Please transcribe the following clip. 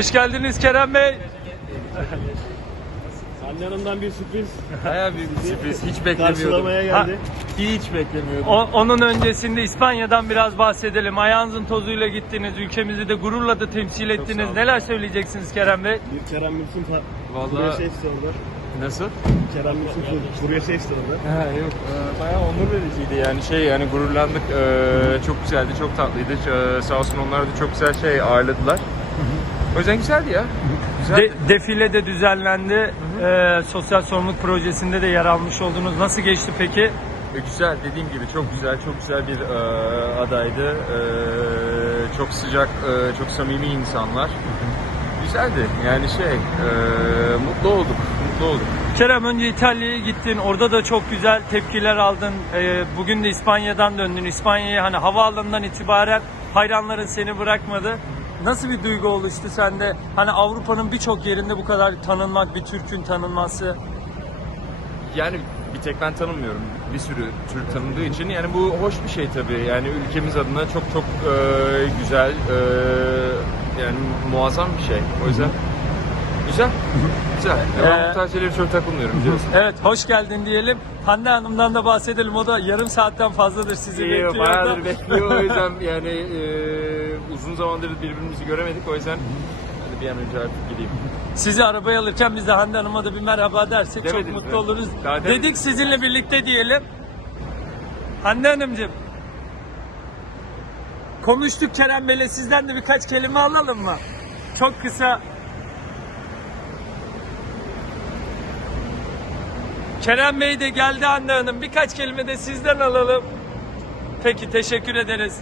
Hoş geldiniz Kerem Bey. Anne Hanım'dan bir sürpriz Baya büyük bir sürpriz. Hiç karşılamaya geldi. Hiç beklemiyordum. onun öncesinde İspanya'dan biraz bahsedelim. Ayağınızın tozuyla gittiniz. Ülkemizi de gururla da temsil ettiniz. Neler söyleyeceksiniz Kerem Bey? Bir Kerem Mülsüm fa- Vallahi- buraya şey sordu. Nasıl? Kerem Mülsüm fu- buraya şey sordu. Ha, yok e, bayağı onur vericiydi yani şey yani gururlandık E, çok güzeldi çok tatlıydı E, sağ olsun onlar da çok güzel şey ağırladılar. O yüzden güzeldi ya. Güzeldi. De, defile de düzenlendi. Ee, sosyal sorumluluk projesinde de yer almış oldunuz. Nasıl geçti peki? E, güzel dediğim gibi çok güzel çok güzel bir e, adaydı. E, çok sıcak e, çok samimi insanlar. Güzeldi yani şey e, mutlu olduk mutlu olduk. Kerem önce İtalya'ya gittin. Orada da çok güzel tepkiler aldın. Ee, bugün de İspanya'dan döndün. İspanya'ya hani havaalanından itibaren hayranların seni bırakmadı. Nasıl bir duygu oluştu sende? Hani Avrupa'nın birçok yerinde bu kadar tanınmak, bir Türk'ün tanınması. Yani bir tek ben tanımıyorum. Bir sürü Türk tanındığı için yani bu hoş bir şey tabii. Yani ülkemiz adına çok çok e, güzel, e, yani muazzam bir şey. O yüzden güzel, güzel. Ben Ee, bu tarz şeylere çok takılmıyorum biliyorsun. Evet, hoş geldin diyelim. Hande Hanım'dan da bahsedelim. O da yarım saatten fazladır sizi İyi, bekliyor. bayağıdır bekliyor o yüzden yani e, uzun zamandır birbirimizi göremedik o yüzden hadi bir an önce artık gideyim. Sizi arabaya alırken biz de Hande Hanım'a da bir merhaba dersek Demediniz çok mutlu mi? oluruz. Daha. Dedik sizinle birlikte diyelim. Hande Hanımcığım. Konuştuk Kerem Bey'le sizden de birkaç kelime alalım mı? Çok kısa. Kerem Bey de geldi Hande Hanım. Birkaç kelime de sizden alalım. Peki teşekkür ederiz.